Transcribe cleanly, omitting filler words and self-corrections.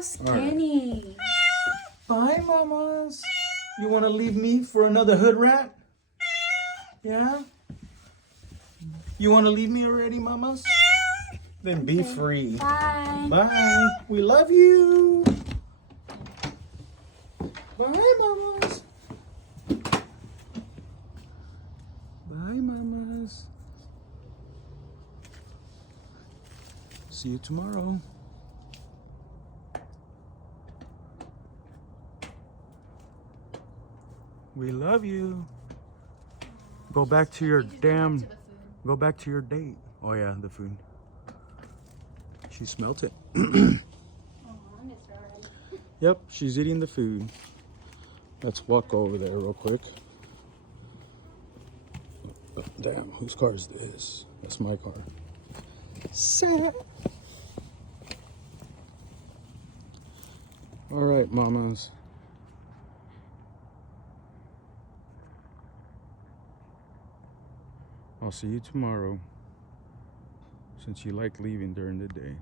Skinny. Bye, mamas. You want to leave me for another hood rat? Yeah? You want to leave me already, mamas? Then be free. Bye. Bye. We love you. Bye, mamas. Bye, mamas. See you tomorrow. We love you. Go back to your damn... Go back to your date. Oh yeah, the food. She smelt it. Yep, she's eating the food. Let's walk over there real quick. Oh, damn, whose car is this? That's my car. Set. All right, mamas. I'll see you tomorrow, since you like leaving during the day.